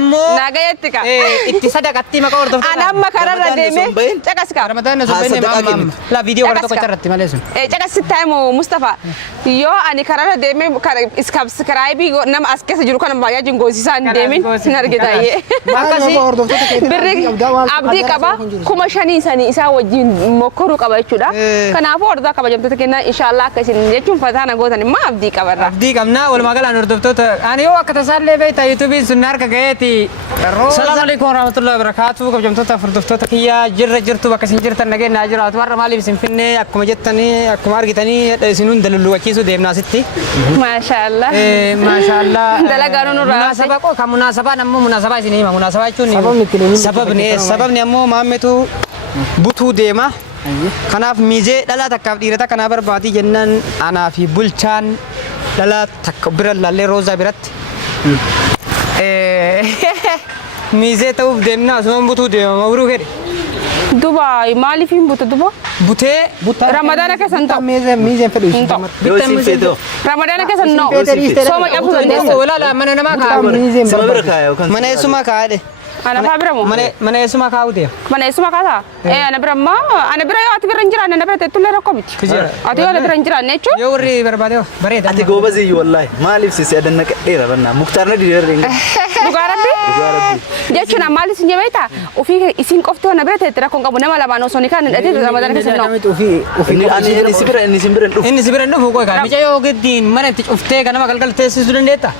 Nagayetti ka. Ittisada qatti maka ordo. Anamma kararra deeme caqasika. Ramadan zumbayne mam la video warto qacharratti malesun. Caqasitaamu Mustafa. Yoo ani kararra deeme subscribe nama as keessa jiru kana baay'ee jingoosisaan deemin sin argitaaye. Birri abdii qaba kuma shanii sanii isaa wajjin mokkoruu qaba jechuudha. Kanaafuu ordaa kabajamtoota kenna inshallah akkasin jechuun fataana gootan immoo abdii qabarra. Abdii qabna walumaa galaan hordoftoota ani yoo akka tasaallee beektaa YouTube sun harka gaheeti. Assalamu alaikum warahmatullahi wabarakatuh. Kabajamtoota hordoftoota kiyya jirtu bakka isin jirtan nageenya jiraatu warra maaliif isin finne akkuma jettanii akkuma argitanii isinun dalulluwachiisu deemnaa sitti. Maashaallah. Maashaallah. Dalagaan nurraa. Munasaba ko kan munasaba nammoo munasaba isin hima munasaba jechuun sababni ammoo maammetu butuu deema. Kanaaf miizee dhalaa takkaaf dhiirata kanaa barbaadii jennaan anaa fi bulchaan dhalaa takka bira laallee roozaa biratti. Miizee ta'uuf deemna asuma butuu deema mabruu kedhe. Dubai maaliif hin butu duba? Butee Ramadana keessan ta'u. Miizee fedhu. Ramadana keessan no. Sooma qabu dandeessa. Walaala mana namaa kaa'u. Mana eessuma kaa'e. Ana fabiramo. Mana eessuma kaa'u deema. Mana eessuma kaasa. Ana birama ana bira yoo ati bira hin jiraanne ana bira teettulee rakkoo miti. Ati yoo bira hin jiraanne jechuun. Yoo warri barbaade bareeda. Ati goobazii wallahi maaliif si adanna qadheera banna muktaarna diirre. Dhugaa rabbi. Jechuun maaliif sin jabeeta ofii isin qoftoo ana bira teettira kon qabu nama lamaan osoo ni kan dhadhi Ramadana keessa no. Ani sibira inni simbira dhufu. Inni sibira dhufu koo kaa. Micha yoo giddiin mana itti cuftee ganama galgal teessisuu dandeetta.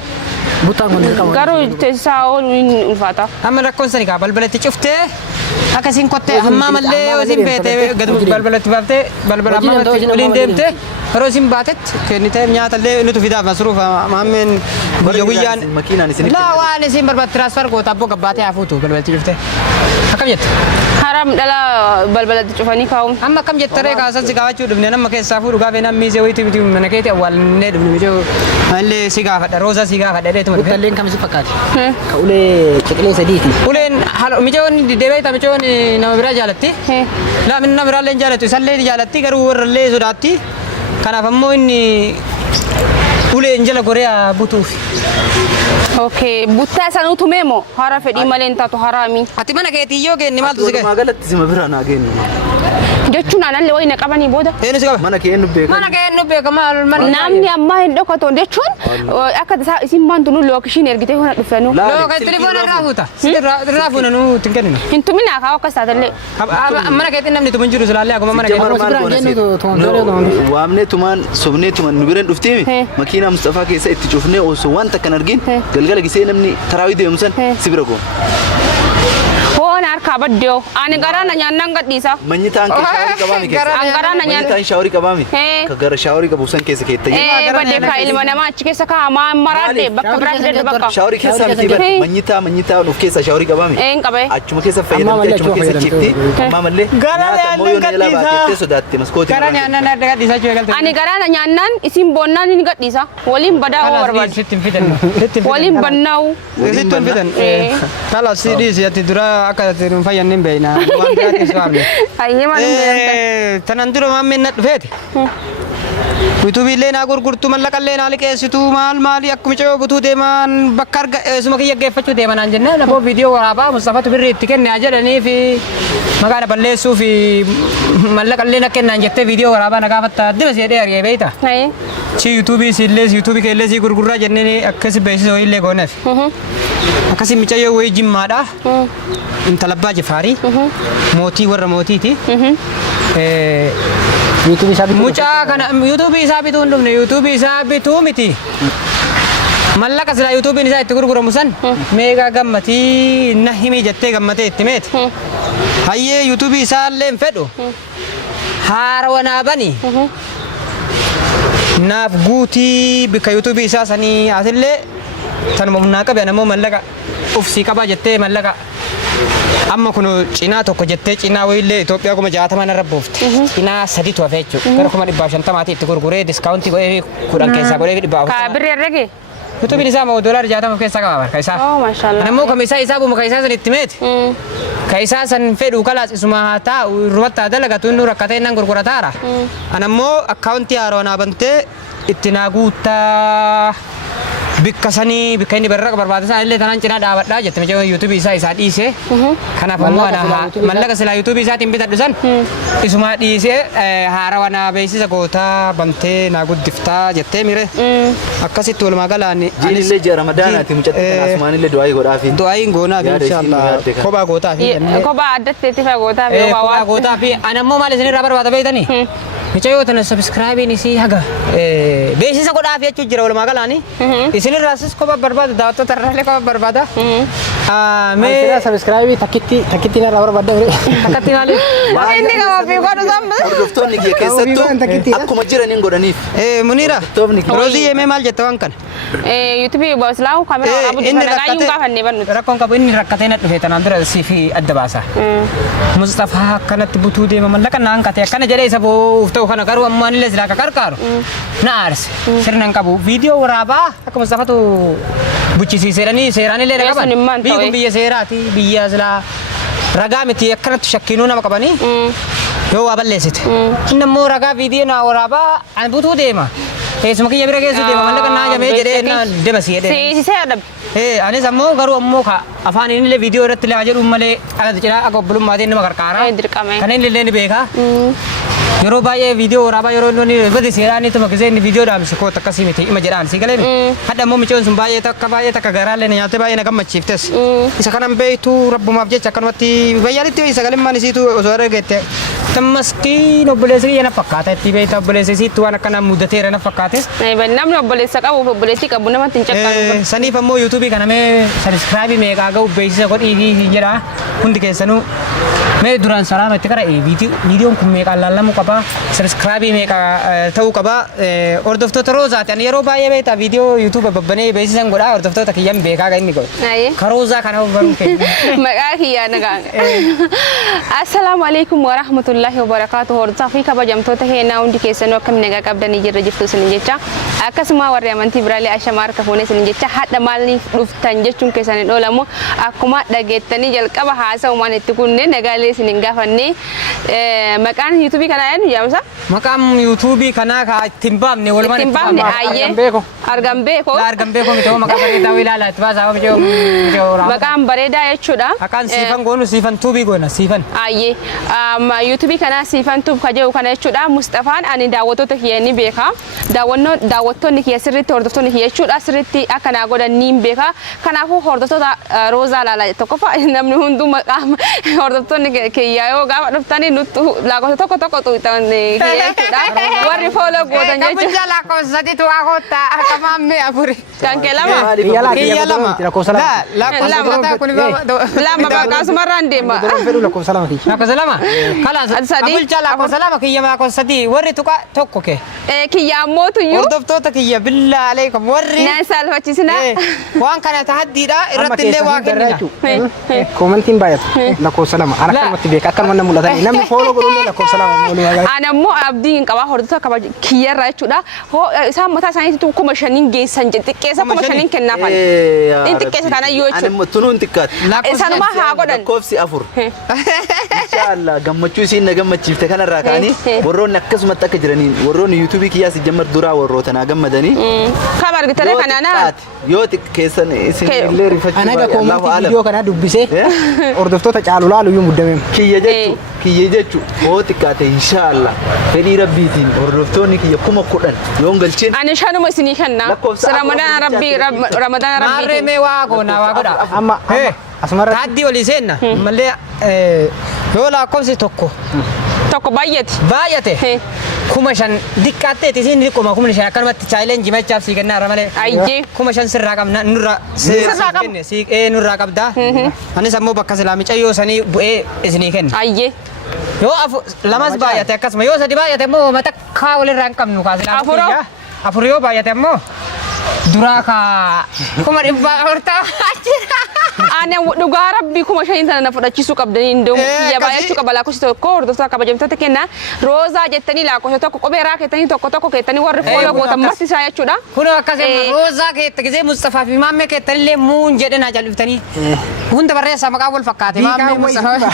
Garuu teessisaa ooluu hin ulfaata. Amma rakkoon sani kaa balbalatti cuftee akkasiin kottee amma mallee yoo isin beete gad balbalatti baaftee balbala amma waliin deemte yeroo isin baatetti kennitee nyaatallee nuti fidaaf masruuf maammeen guyyaan makiinaan isin laa waan isin barbaad transfer goota abboo gabbaatee hafuutu balbalatti cuftee akkam jette haram dhala balbalatti cufanii kaa'u amma akkam jettaree kaasan si gaafachuu dhufne nama keessaa fuudhu gaafee nam miizee wayitii biti mana keetii awwaalnee dhufne mijoo mallee si gaafadha roosa si gaafadha dheetuma dhufe Uleen kam si fakkaate? Ka ulee ciqilee sadiiti. Uleen mijoon deebi'ee mijoon nama biraa jaalatti. Laa nama biraallee jaalatu isallee jaalatti garuu warrallee sodaatti. Kanaaf ammoo inni uleen jala goreeyaa butuuf. Okay, buttaa sanuutu meemo hara fedhii malee taatu haraami. Ati mana keetii yoo geenne maaltu si gahe? Magaalatti sima biraa naa geenyu. Jechuun anallee wayina qabanii booda. Eenyu si qaba? Mana kee eenyu beeka? Mana kee eenyu beeka maal mana? Namni ammaa hin dhokatu jechuun akka tasaa isin baantu nu lookishiin ergitee hona dhufenu. Looka telefoona irraa fuuta. Irraa fuuna nu ittiin kennina. Hin tuminaa kaa akka saatallee. Mana keetiin namni tumin jiru silaallee akkuma mana keetii. Waamnee tumaan sobnee tumaan nu biraan dhufteemi makiinaa Mustafaa keessa itti cufnee osoo waan takkan argin galgala gisee namni taraawii deemsan si bira goo. Hoon harkaa baddoo ani garaana nyaannan gadhiisa. Manyitaan kee shaaworii qabaami keessa. Garaana nyaan. Manyitaan shaaworii qabaami. Ka gara shaaworii qabu san keessa keetta. Baddee kaa ilma namaa achi keessa kaa maraadde bakka biraa fidee bakka. Shaaworii keessa miti bar manyitaa of keessa shaaworii qabaami. Een qabee. Achuma keessa fayyadamte achuma keessa chifti. Amma mallee. Garaana nyaataa baatee sodaatte maskootii. Garaana nyaannan adda gadhiisaa jechuu eegalte. Ani garaana nyaannan isin boonnaan ni gadhiisa. Waliin badaa oo barbaadu. Sittiin fidan. Waliin bannaa'u. Sittiin fidan. Kala sidii si'atti dura akka nu fayyannin beeyna waan biraatis waamne. Ayyee maal hin tanan dura maammeen na dhufeeti. Yuutuubiillee naa gurgurtu mallaqallee naa liqeessitu maali akkuma cayoo butuu deeman bakka argasuma kiyya geeffachuu deemanaan jennee lafoo viidiyoo waraabaa Mustafatu birrii itti kennaa jedhanii fi maqaa balleessuu fi mallaqallee na kennaan jettee viidiyoo waraabaa na gaafatta addima si jedhee argee beeyta. Chi yuutuubii siillees yuutuubii keellee si gurgurraa jennee akkasi beeksisa wayiillee gooneef. Akkasi micayyoo wayii jimmaadha. Intala abbaa Jifaarii mootii warra mootiiti. Mucaa kana yuutuubii isaa bituu hin dhufne yuutuubii isaa bituu miti. Mallaqa silaa yuutuubiin isaa itti gurguramu san meeqa gammatii na himii jettee gammatee itti meeti. Hayyee yuutuubii isaa illee hin fedhu. Haara wanaa bani. Naaf guutii bika yuutuubii isaa sanii asillee tanuma humnaa qabe namoo mallaqa ufsii qabaa jettee mallaqa. Amma kun cinaa tokko jettee cinaa wayiillee Itoophiyaa kuma 60 narra buufte. Cinaa sadiitu hafe jechuudha. Gara kuma 150 itti gurguree diskaawuntii godhee 10 keessaa godhee 100. Kaa birrii herrege. Yuutuubiin isaa moo doolaara 60 keessaa qaba barka isaa. Oh maashaallah. Nammoo kam isaa buma ka isaa san itti meeti. Ka isaa san fedhu kalaas isuma haa taa'u irratti dalagatu inni rakkatee nan gurgurataara. Anammoo akkaawuntii haaraa naa bantee itti naa guuttaa bikkasanii bikka inni barraqa barbaadasan illee tanaan cinaa dhaabadhaa jette micha YouTube isaa dhiisee kanaaf ammoo mallaqa silaa YouTube isaatiin bitadhu san isuma dhiisee haarawaa na beeksisa gootaa bantee na guddiftaa jettee mire akkasitti walumaa galaan jiillee jee ramadaanaati mucatti kan asmaanillee du'aa godhaafi du'aayin goonaaf inshallah kophaa gootaaf kophaa addatti fa gootaaf kophaa gootaaf ani ammoo maal isinirraa barbaada beeytanii micha yoo tana subscribe isii haga beeksisa godhaafi jechuu jira walumaa galaan isinirraas kophaa barbaada daawwattoota irraallee kophaa barbaada mee subscribe takkitti na barbaada takkatti maali inni qaba fi godhu samma hordoftoonni kiyya keessattuu akkuma jiraniin godhaniif Munira Rozi yemee maal jette waan kana YouTube booslaawu kaamera waraabuu difanagaa yuun gaafannee bannuti rakkoon qabu inni rakkatee na dhufe tanaan dura si fi adda baasa Mustafaa akkanatti butuu deema mallaqa naan kate akkana jedhee isa boof ta'u kana garuu ammaan illee silaa qarqaaru na aarse sirnan qabu viidiyoo waraabaa akka Mustafatu buchisiiseedhanii seeraan illee na qaban biyyi biyya seeraati biyya silaa ragaa miti akkanatti shakkiinuu nama qabanii yoo waa balleessite inni ammoo ragaa viidiyoo na waraabaa ani butuu deema keessuma kiyya bira geessu deema mallaqa naa jamee jedhee na debasi jedhee siisee adab anis ammoo garuu ammoo afaan inni illee viidiyoo irratti laa jedhu malee alatti cinaa akka obbolummaatiin nama qarqaara kan inni illee ni beeka yeroo baay'ee viidiyoo waraabaa yeroo inni bade seeraan itti makkisee inni viidiyoo dhaamsi koota akkasii miti ima jedhaan si galee hadda ammoo michoon sun baay'ee takka garaallee na nyaattee baay'ee na gammachiiftes isa kanan beektu rabbumaaf jecha akkanumatti bayyaanitti isa galimmaan isiitu osoo argeette tammaskiin obboleessi kiyya na fakkaata itti beekta obboleessi isiitti waan akkana mudateera na fakkaate namni obboleessa qabu obboleessi qabu namatti hin caqqabu saniif ammoo yuutuubii kana mee sabiskiraabii meeqaa ga'u beeksisa godhii jedha hundi keessanuu mee duraan salaama itti qara viidiyoon kun meeqaan laallamu qaba sabiskiraabii meeqaa ta'uu qaba hordoftoota roozaati ani yeroo baay'ee beekta viidiyoo yuutuuba babbanee beeksisan godhaa hordoftoota kiyyan beekaa inni godhu karoozaa kana baruu keenya maqaa kiyyaa nagaan assalaamu alaikum wa rahmatullahi wa barakaatu hordofaa fi kabajamtoota keenyaa hundi keessanuu akkam nagaa qabdanii jirra jirtu isin jecha akkasuma warri amantii biraalee ashama harka fuunee isin jecha hadha maaliif dhuftan jechuun keessan hin oolamu akkuma dhageettanii jalqaba haasa'umaan itti kunneen nagaalee isin hin gaafanne maqaan yuutuubii kanaa eenyu yaamsa maqaan yuutuubii kanaa ka ittiin baafne walumaan ittiin baafne ayyee argan beeko mitoo maqaa bareedaa ilaala itti baasaa maqaan bareedaa jechuudha maqaan siifan goonu siifan tuubii goona siifan ayyee yuutuubii kanaa siifan tuub kajehu kana jechuudha Mustafaan ani daawwattoota kiyya ni beeka daawwattoonni kiyya sirriitti hordoftoonni kiyya jechuudha sirriitti akka naa godhan ni beeka kanaafuu hordoftoota roozaa laala tokkoffaa namni hunduu maqaa hordoftoonni kiyya yoo gaafa dhuftanii nutti lakkoofsa tokko tuutan kiyya jechuudha warri fooloo gootan jechuudha. Kabujja lakkoofsa sadiitu waa koottaa akkamaam mee afuri. Kan kee lama. Kiyya lama. Lama baqqaasumarraan deema. lakkoofsa lama. Lakkoofsa lama. Kalaas kabujja lakkoofsa lama kiyya lakkoofsa sadii warri tuqa tokko kee. Kiyya ammoo tuyyuu. Hordoftoota kiyya billaa aleikum warri. Naan saalfachiisina. Waan kana tahaddiidha irratti illee waa kennina. Koomentiin baay'atu lakkoofsa lama akkanumatti beeka akkanuma nama mul'atan namni fooloo godhullee lakkoofsa lama. Ani ammoo abdii hin qaba hordoftoota kiyyarraa jechuudha. Isaan mataa isaaniitti kuma shaniin geessan xiqqeessa kuma shaniin kennaafan. Inni xiqqeessa kana yoo jechuudha. Ani tunuu hin xiqqaatu. Sanuma haa godhan. Lakkoofsi afur. Inshallah gammachuu isiin na gammachiifte kanarraa ka'anii warroonni akkasumatti akka jiraniin warroonni yuutuubii kiyyaas jammar duraa warroota naa gammadanii. Kam argitanii kanaana. Yoo xiqqeessan isin illee rifachuu anaga koomentii viidiyoo kana dubbisee hordoftoota caalu laalu yoo muddamee. Kiyya jechu oo xiqqaate inshallah fedhii rabbiitiin hordoftoonni kiyya kuma 10 yoon galcheen. Ani shanuma isinii kenna. Ramadaan rabbii. Maarree mee waa goona waa godha. Amma asumarra. Taaddii olii seenna mallee yoo lakkoofsi tokko. Tokko baay'ate. Baay'ate. Kuma shan diqqaattee isin diqquma kuma shan akkanumatti chaayilenjii machaaf sii kennaa malee. Ayyee. Kuma shan sirraa qabna nurraa. Sirraa qab. Nurraa qabdaa. Anis ammoo bakka islaamicha yoo sanii bu'ee isinii kenna. Ayyee. Yoo lamas baay'ate akkasuma yoo sadi baay'ate ammoo matakkaa walirraa hin qabnu kaasila. Afur yoo baay'ate ammoo duraa ka kuma dhibbaa hortaa jira. Ani dhugaa rabbii kuma shanii tana na fudhachiisuu qabdanii indoo kiyya baay'achuu qaba lakkoofsa tokko hordoftoota kabajamtoota kenna roozaa jettanii lakkoofsa tokko kophee raa keettanii tokko keettanii warri foola gootan marti isaa jechuudha. Kun akkasii roozaa keetta gisee Mustafaa fi maammee keettanillee muun jedhanii jalliftanii hunda barreessaa maqaa wal fakkaate maammee Mustafaa.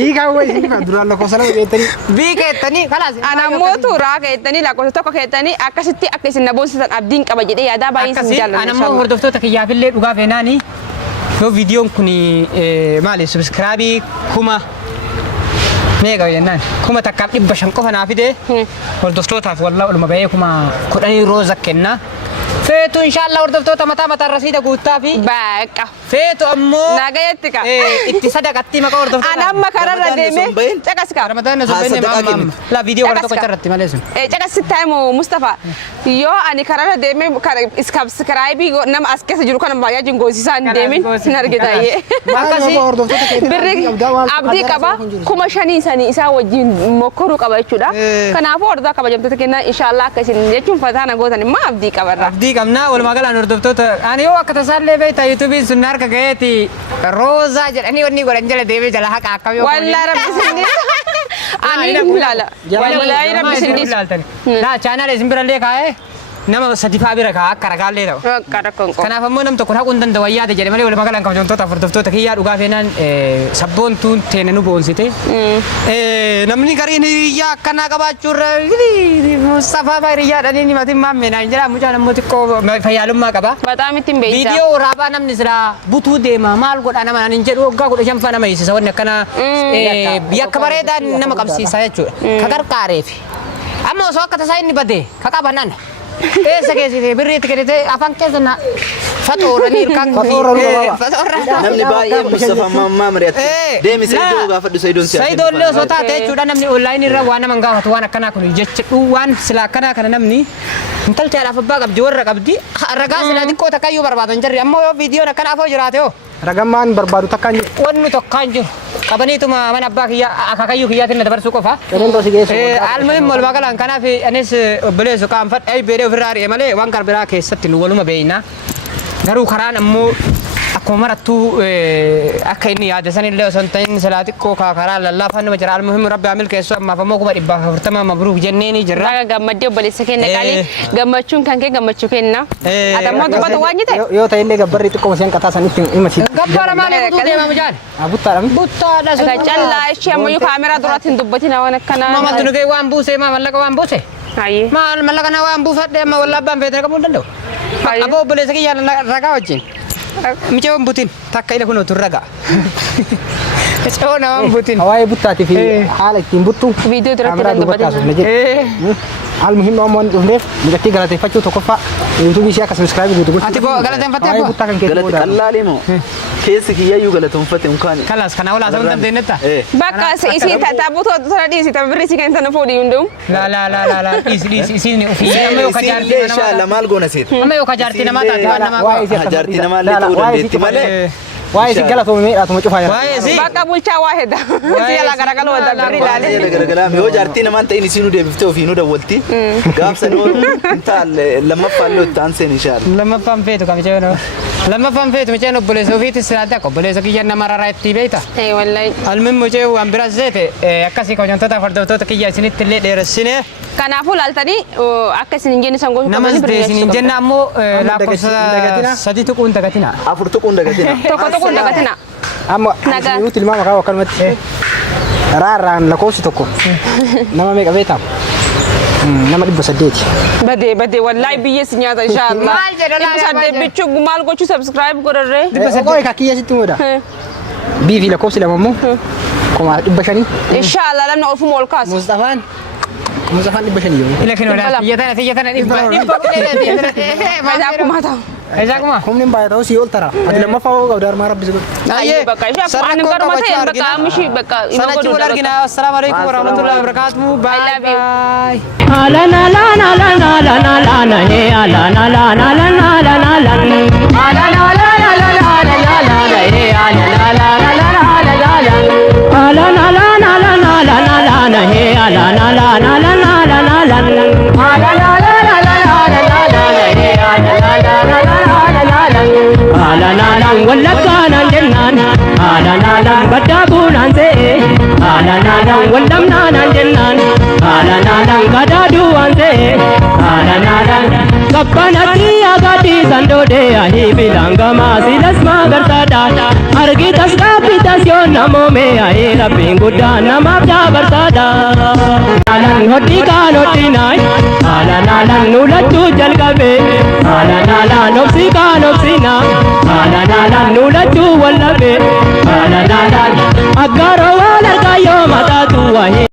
Biikaa wayii duraan lakkoofsa lama keettanii. Bii keettanii kalaas. Anamootu raa keettanii lakkoofsa tokko keettanii akkasitti akka isin na boonsisan abdiin qaba jedhee yaadaa baay'ee isin jaalladha. Anammoo hordoftoota kiyyaafillee dhugaa feenaanii yoo viidiyoon kun maali subscribe kuma meeqa jennaan kuma takkaaf 500 qofa naa fide hordoftootaaf wallaa olma bahee kuma 10 rooza kenna. Feetu inshallah hordoftoota mataa rasiida guuttaa fi Baqa. feetu ammoo Nagayetti ka. itti sadaqatti maqaa hordoftoota. Anamma kararra deeme caqaska. Ramadan na sobbene maam la video kana tokko irratti malee sun. Caqasitti moo Mustafa yoo ani kararra deeme subscribe nama as keessa jiru kana baay'ee jingoosisaan deemin sin argitaaye. Birri abdii qaba kuma shanii sanii isaa wajjin mokkoruu qaba jechuudha. Kanaafuu hordoftoota kabajamtoota kenna inshallah akka isin jechuun fataana gootan immoo abdii qabarra. Abdii qabna walumaa galaan hordoftoota ani yoo akka tasaallee beektaa yuutuubiin sun harka gaheeti roozaa jedhanii wanni godhan jala deemee jala haqa akka yoo Wallahi rabbi sinni ani ilaala. Wallahi rabbi sinni. Naa chaanal isin birallee kaa'ee nama sadi faa bira kaa akka ragaallee ta'u. Kanaaf ammoo nam tokko haquu hin danda'u yaada jedhe malee walumaa galaan kabajamtoota hordoftoota kiyyaa dhugaa feenaan sabboontuun teena nu boonsite. Namni gariin hiriyaa akkanaa qabaachuurra Mustafaa hiriyaa dhanii matiin maammeenaa hin jira mucaan ammoo xiqqoo fayyaalummaa qaba. Bataam ittiin beeysa. Viidiyoo waraabaa namni silaa butuu deema maal godhaa nama hin jedhu waggaa 15 nama hiisisa wanni akkana yakka bareedaan nama qabsiisa jechuudha. Ka gargaareef. Amma osoo akka tasaa inni badee ka qabanan. Esa keessi birriitti kennite afaan keessa na faxooranii hirkaan namni baay'ee Mustafaa mammaa mari'atu deemi Saidoo gaafadhu Saidoon si'a Saidoo illee osoo taate jechuudha namni onlaayinii irra waan nama gaafatu waan akkanaa kun jechuudha waan sila akkanaa kana namni intalchaadhaaf abbaa qabdi warra qabdi ragaa sila xiqqoo takkayyuu barbaadan jirri ammoo yoo viidiyoon akkanaaf hoo jiraate hoo Ragammaan barbaadu takkaan jiru. wannu tokkaan jiru qabaniituma mana abbaa kiyyaa akaakayyuu kiyyaatiin na dabarsuu qofa. Qeerreen toosii geessu. Almuhim walumaa galaan kanaaf anis obboleessu qaanfadha beedee ofirraa ari'e malee waan garbiraa keessatti nu waluma beeyna. Garuu karaan ammoo akkuma marattuu akka inni yaada sanillee osoo hin ta'in silaa xiqqoo karaa lallaafaa nama jira. Almuhim rabbi amil keessoo ammaaf ammoo 140 mabruuk jenneeni jirra. Raga gammaddee obboleessa kenna qaalii gammachuun kan kee gammachuu kenna. Adammoo dubbatu waan jite. Yoo ta'e illee gabbarri xiqqoo isheen qataa sanitti hima si. Gabbara malee kutuu deema mujaan. Buttaadha. Buttaadha sun. Callaa ishee ammayyuu kaameraa duratti hin dubbatin waan akkanaa. Mamaltu nu ga'e waan buuse mallaqa waan buuse. Ayyee. Mallaqa na waan buufadhe amma wallaa abbaan feetee qabuu hin danda'u. Aboo obboleessa kiyyaa ragaa wajjin. Miceewwan butiin takka ila kunoo tun ragaa. Miceewwan namaan butiin. Hawaayee buttaatii fi haala ittiin buttu. Viidiyoo duratti hin dubbatin. Almuhim waan waan dhufneef mijattii galateeffachuu tokkoffaa yuutuubii ishee akka sabiskiraabii guutuu gochuu. Ati galateeffattee Hawaayee buttaa kan keessa booda. Qalaalee moo keessi kiyyayyuu galateeffate unkaan. Kalas kana wala sabun dandeenyetta. Bakka isi taabutoo sana dhiisi tabirri isi kan sana fuudhi hundum. La dhiisi isiin ofii amma yoo kajaartii nama. Inshallah maal goona seet. Amma yoo kajaartii nama taate waan nama. Kajaartii nama illee ta'uu dandeetti malee. Waa'ee si galatoomee dhaatuma cufaa jira. Waa'ee si. Bakka bulchaa waa hedda. Si ala garagaloo wadda birri ilaale. Garagaraa yoo jaartii namaan ta'in isiin nu deebiftee ofii nu dawwalti. Gaafsa noo intaal lammaffaan loo ta'an seen inshallah. Lammaffaan feetu kam jeeno. Lammaffaan feetu micheen obboleessa ofiitti siraadda obboleessa kiyya nama raraa itti beeyta. Wallahi. Almin mucee waan biraa seete akkasii hojjettoota hordoftoota kiyya isinitti illee dheeressine. Kanaafuu laaltanii akka isin hin jenne san gochuu Nama isin hin jenna ammoo lakkoofsa 3 tuquun dagatina. 4 tuquun dagatina. tokko dagatina. Amma Nagaa. nuti ilmaa maqaa akkanumatti raarraan lakkoofsi tokko nama meeqa beektaa? Nama 800. Badee wallahi biyya si nyaata inshallah. Maal jedha laa saddeet bichuu maal gochuu subscribe godharree. Qoy kakkiyya sitti muda. Biifi lakkoofsi lama immoo 500. Inshallah lamna olfuma ol kaasu. Mustafaan 500 yoo. Ila kinoodha. Xiyya tana dhibba. Madaa kuma ta'u. Isa kuma. Humni baay'ee ta'uu si ol tara. Ati lammaffaa hoo qabda harmaa rabbi sibiil. Ayyee bakka ishee ani garuma ta'e bakka amshi bakka ima Sana godhu wal argina. Assalamu alaikum warahmatullahi wabarakatuh. Bye. I love you. Bye. Alana lana lana lana lana he alana lana lana lana lana alana lana lana lana he alana lana lana lana alana lana lana lana lana he alana lana lana lana lana alana lana lana lana he alana lana lana lana alana lana wallaka naanan jennaan haalanaalaan baddaa buunaan se'e haalanaalaan waldam naanan jennaan haalanaalaan gadaaduu waan se'e haalanaalaan kabbanatti agaadii sandoodee ahii bilaangamaa silas magarsaadha argitas dhaabbitas yoo namoome ahii rabbiin guddaa namaaf dabarsaadha haalan hodhii kaan hodhinaay haalanaalaan nuulachuu jalqabe haalanaalaan obsii kaan obsinaa haalanaalaan nuulachuu wallabe haalanaalaan aggaaroo